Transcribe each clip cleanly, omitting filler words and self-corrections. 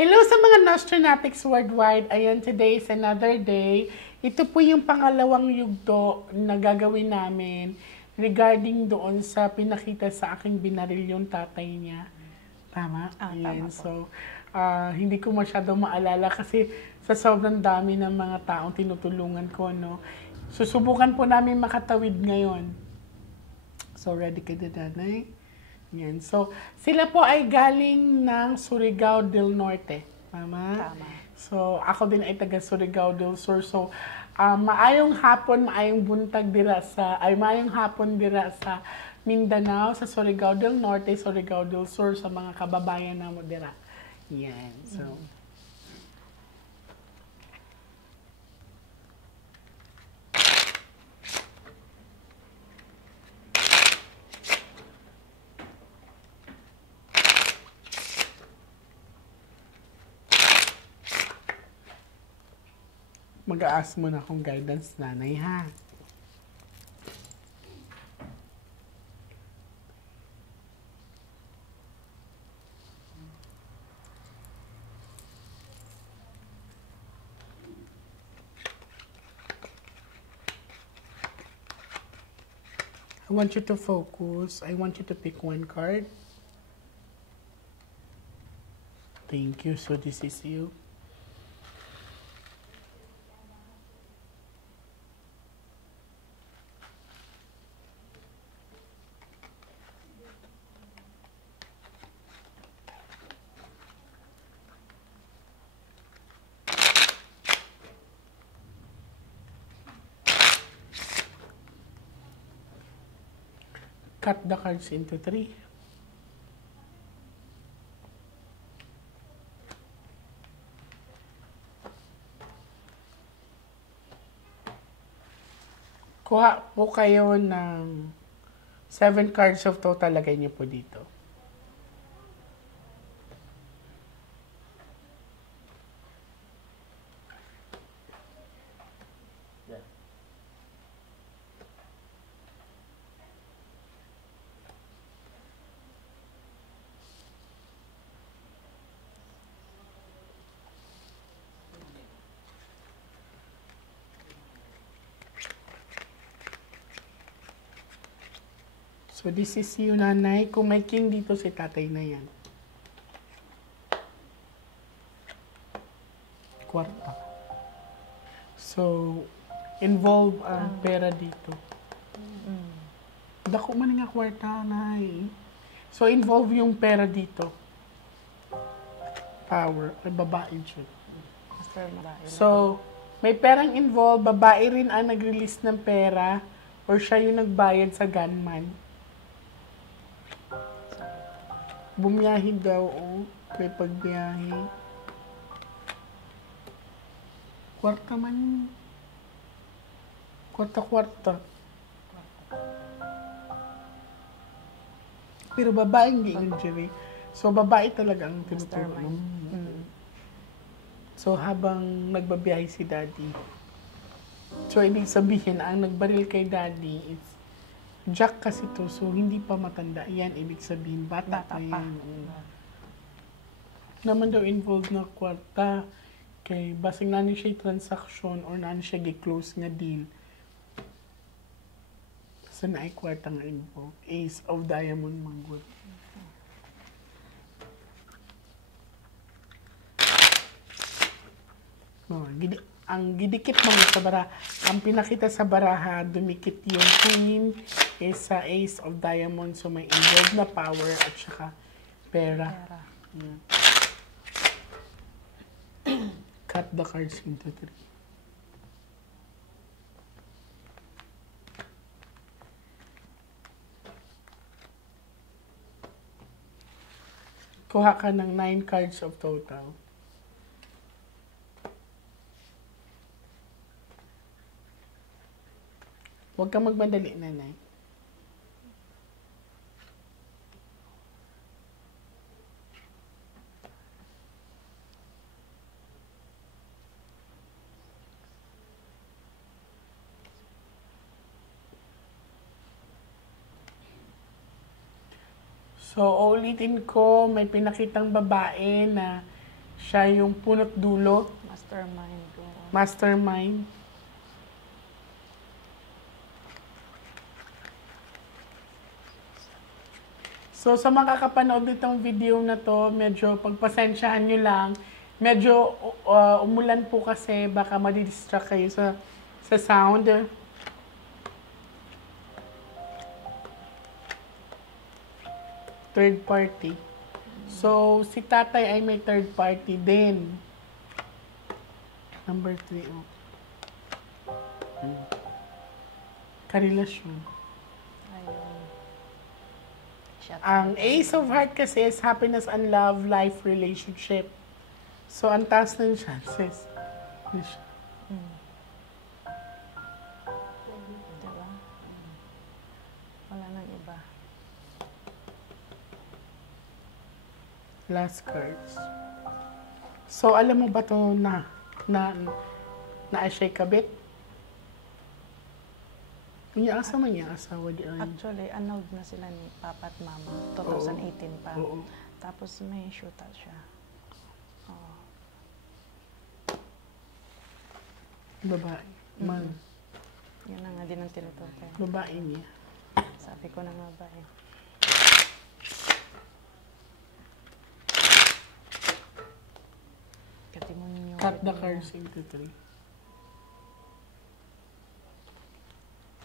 Hello sa mga Nostronatics worldwide. Ayan, today is another day. Ito po yung pangalawang yugto na gagawin namin regarding doon sa pinakita sa aking binaril yung tatay niya. Tama? Ayan. Tama po. So, hindi ko masyado maalala kasi sa sobrang dami ng mga taong tinutulungan ko, no? Susubukan po namin makatawid ngayon. So, ready ka na, nanay? Yan. So, sila po ay galing ng Surigao del Norte. Tama? Tama. So, ako din ay taga Surigao del Sur. So, maayong hapon, maayong hapon dira sa Mindanao, sa Surigao del Norte, Surigao del Sur, sa mga kababayan na mo dira. Yan. So, mag-a-ask mo na akong guidance, nanay, ha? I want you to focus. I want you to pick one card. Thank you. So, this is you. Cut the cards into three. Kuha po kayo ng 7 cards of total. Lagay niyo po dito. So, this is you, nanay. Kung may king dito, si tatay na yan. Kwarta. So, involve ang pera dito. Dako man nga kwarta, nay. So, involve yung pera dito. Power. Ay, babae siya. So, may perang involved. Babae rin ang nag-release ng pera or siya yung nagbayad sa gunman. Bumiyahe daw, oh. May pagbiyahe. Kwarta man. Kwarta-kwarta. Pero babaeng gi-injury. So, babae talaga ang tinutulungan. So, habang nagbabiyahe si daddy. So, ibig sabihin, ang nagbaril kay daddy is Jack kasi to, so hindi pa matanda. Yan, ibig sabihin, bata pa yan. Naman daw involved na kwarta. Kay basing nani siya transaction or nani siya gi-close nga deal. So, naay kwarta nga involved. Ace of Diamond manggod. Oh, ang gidikit mo sa bara, ang pinakita sa baraha, dumikit yung queen is sa Ace of Diamonds, so may involved na power at saka pera. Yeah. Cut the cards into three. Kuha ka ng 9 cards of total. Huwag kang magmadali, nanay. So, ulitin ko, may pinakitang babae na Siya yung punot dulo, Mastermind ko. mastermind. So, sa makakapanood nitong video na to, medyo pagpasensyahan nyo lang. Medyo umulan po kasi baka madidistract kayo sa sound. Third party. So, si tatay ay may third party din. Number 3. Oh. Karelasyon. Ayun. Ang Ace of Heart kasi is happiness and love, life, relationship. So, ang taas ng chances. Diba? Wala nang iba. Last cards. So, alam mo ba to na siya'y kabit? Yung asa man niya, asawa di ay. Actually, annulled na sila ni Papa at Mama. 2018 pa. Oo. Tapos may shoota siya. Oo. Babae. Man. Yun na nga din ang tinutukoy. Babae niya. Sabi ko na nga ba eh. Katimun yung... Cut the cards into 3.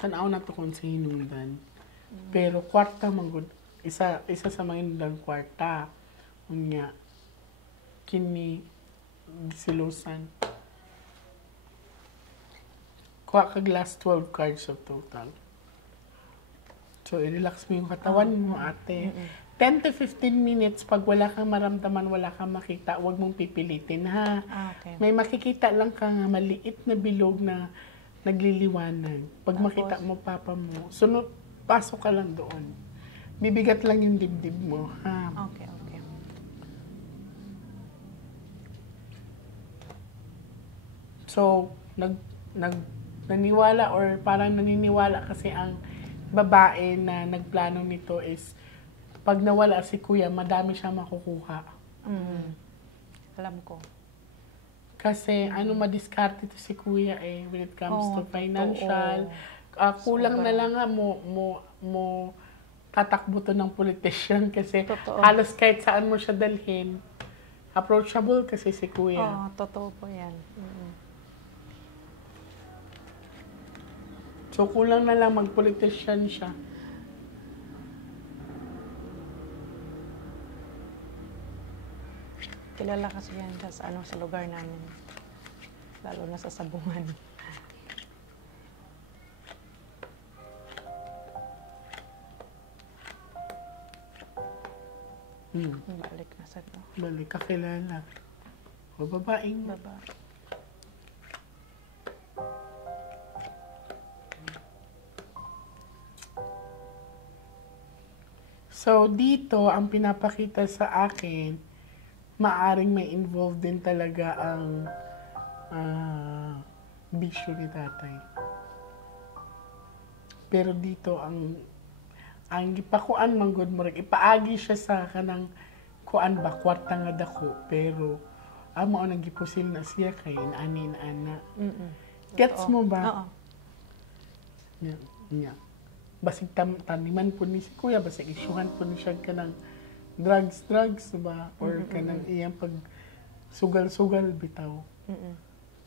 Tanaw na to kung sinundan. Pero kwarta manggod. Isa sa mga indang kwarta. Unya. Kini silusan. Kuha kag last 12 cards of total. So, i-relax mo yung katawan mo, ate. 10 to 15 minutes, pag wala kang maramdaman, wala kang makita, huwag mong pipilitin, ha? Okay. May makikita lang kang maliit na bilog na nagliliwanag. Pag Tapos, makita mo, papa mo, sunod, pasok ka lang doon. Bibigat lang yung dibdib mo, ha? Okay, okay. So, naniwala or parang naniniwala kasi ang babae na nagplano nito is pag nawala si kuya, madami siya makukuha. Alam ko. Kasi ano madiskarte to si kuya eh when it comes to financial. Kulang na lang nga mo tatakbo to ng politician kasi Totoo. halos kahit saan mo siya dalhin, approachable kasi si kuya. Oo, totoo po yan. So kulang na lang mag-politician siya. Kilala kasi yan sa lugar namin. Lalo na sa Sabungan. Balik na sa to. Balik kakilala. O babaeng Baba. So, dito, ang pinapakita sa akin, maaring may involved din talaga ang bisyo ni tatay. Pero dito, ang ipakuan man good mo rin, ipaagi siya sa kanang kuan ba, kwarta nga dako, pero mao nang gipusil na siya kay inanin ana. Gets mo ba? Oo. Yeah. Basig taniman po ni si kuya, basig isyuhan po ni siya kanang drugs ba? Or kanang iyang pag sugal-sugal bitaw.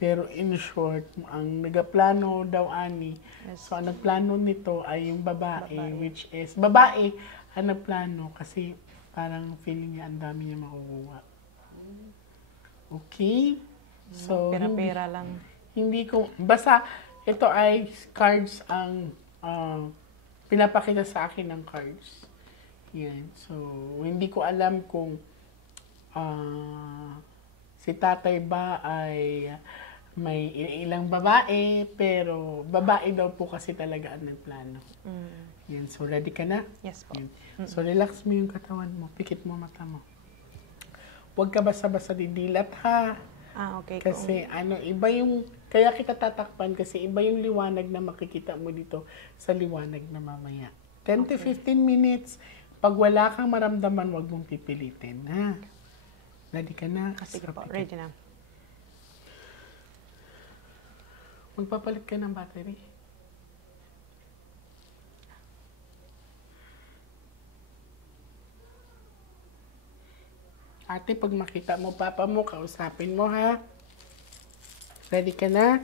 Pero in short, ang nagaplano daw ani, Yes. so ang nagplano nito ay yung babae, which is, babae ang nagplano kasi parang feeling niya ang dami niya makukuha. Okay? So, Pera-pera lang. hindi ko, basta ito ay cards ang pinapakita sa akin ng cards. Yan. So, hindi ko alam kung si tatay ba ay may ilang babae, pero babae daw po kasi talaga ang nagplano. Yan. So, ready ka na? Yes po. Yan. So, relax mo yung katawan mo. Pikit mo mata mo. Huwag ka basta-basta didilat, ha? Okay. Kasi iba yung, kaya kita tatakpan kasi iba yung liwanag na makikita mo dito sa liwanag na mamaya. 10 to 15 minutes, pag wala kang maramdaman, wag mong pipilitin, ha? Ready ka na? Sige po, Sabi ko, ready na. magpapalit ka ng battery. Ate, pag makita mo papa mo, kausapin mo ha. Ready ka na?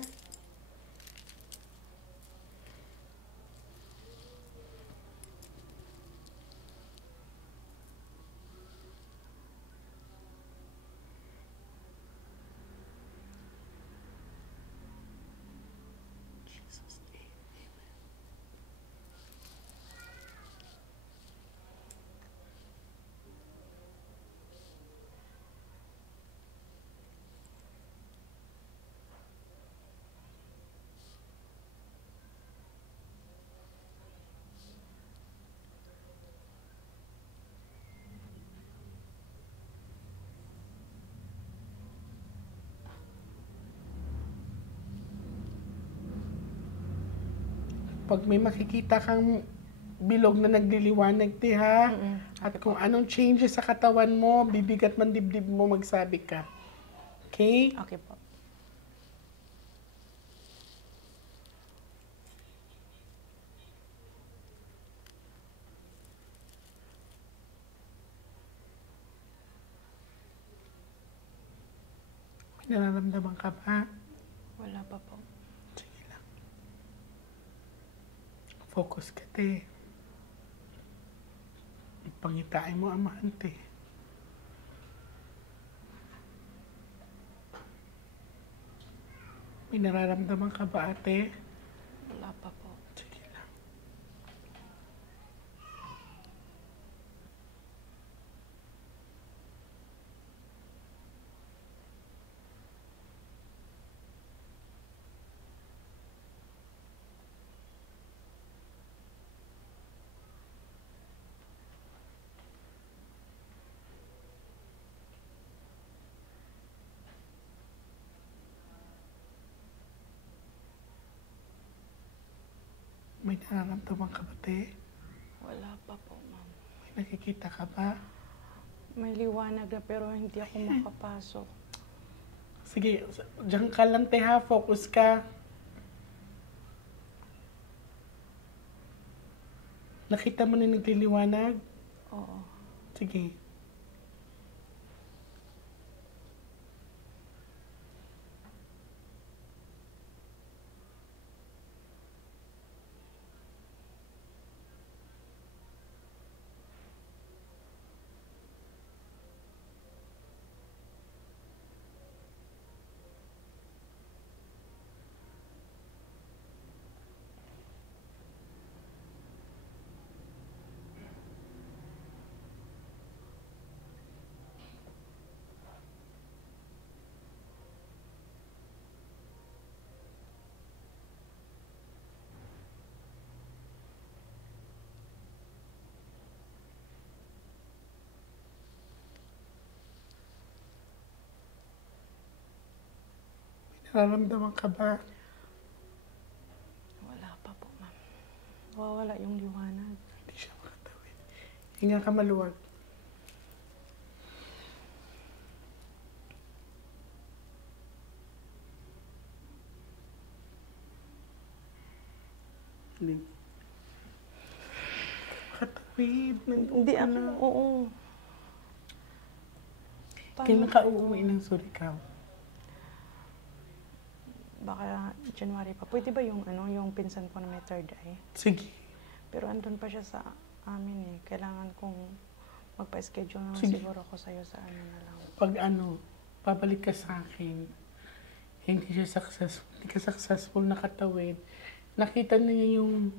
Jesus name. Pag may makikita kang bilog na nagliliwanag, te, ha? At kung anong changes sa katawan mo, bibigat man dibdib mo, magsabi ka. Okay? Okay po. May nararamdaman ka ba? Wala pa po. Sige lang. Focus ka, te. Pangitain mo ang mahante. May nararamdaman ka ba, ate? Wala pa po. Sige lang. May nararamdaman ka ba, te? Wala pa po, ma'am. May nakikita ka ba? May liwanag na pero hindi ako makapasok. Sige, diyan ka lang, te, ha? Focus ka. Nakita mo na nagliliwanag? Oo. Sige. Nararamdaman ka ba? Wala pa po, ma'am. Wawala yung liwanag. Hindi siya makatawid. Hinga ka maluwag. Hindi. Makatawid. Hindi ako, na. oo. Kailan ka uuwi ng Surigao? Baka January pa. Pwede ba yung yung pinsan ko na may third eye? Sige. Pero andun pa siya sa amin eh. Kailangan kong magpa-schedule na lang Sige. siguro ako sa'yo sa ano na lang. Pag babalik ka sa akin, hindi ka successful nakatawid. Nakita niya yung,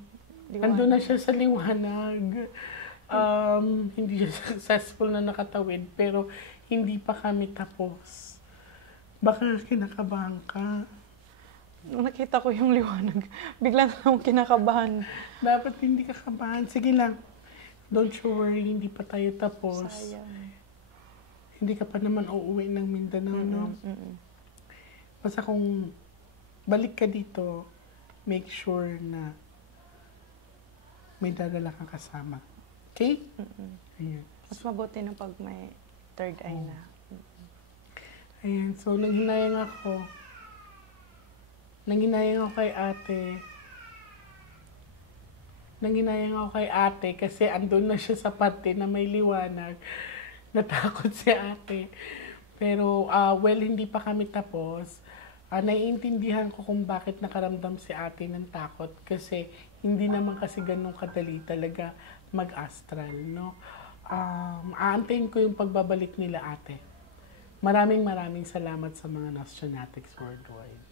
andun na siya sa liwanag. Hindi siya successful na nakatawid, pero hindi pa kami tapos. Baka kinakabahan ka. Nung nakita ko yung liwanag, bigla na akong kinakabahan. Dapat hindi ka kabahan. Sige lang. Don't you worry, hindi pa tayo tapos. Sayang. Hindi ka pa naman uuwi ng Mindanao, no? Basta kung balik ka dito, make sure na may dadala kang kasama. Okay? Ayun. Mas mabuti na pag may third eye na. Ayan, so nanghinayang ako. Nanghinayang ako kay ate. Nanghinayang ako kay ate kasi andun na siya sa parte na may liwanag. Natakot si ate. Pero, well, hindi pa kami tapos. Naiintindihan ko kung bakit nakaramdam si ate ng takot kasi hindi naman kasi ganun kadali talaga mag-astral, no? Aantayin ko yung pagbabalik nila ate. Maraming salamat sa mga Nationatics worldwide.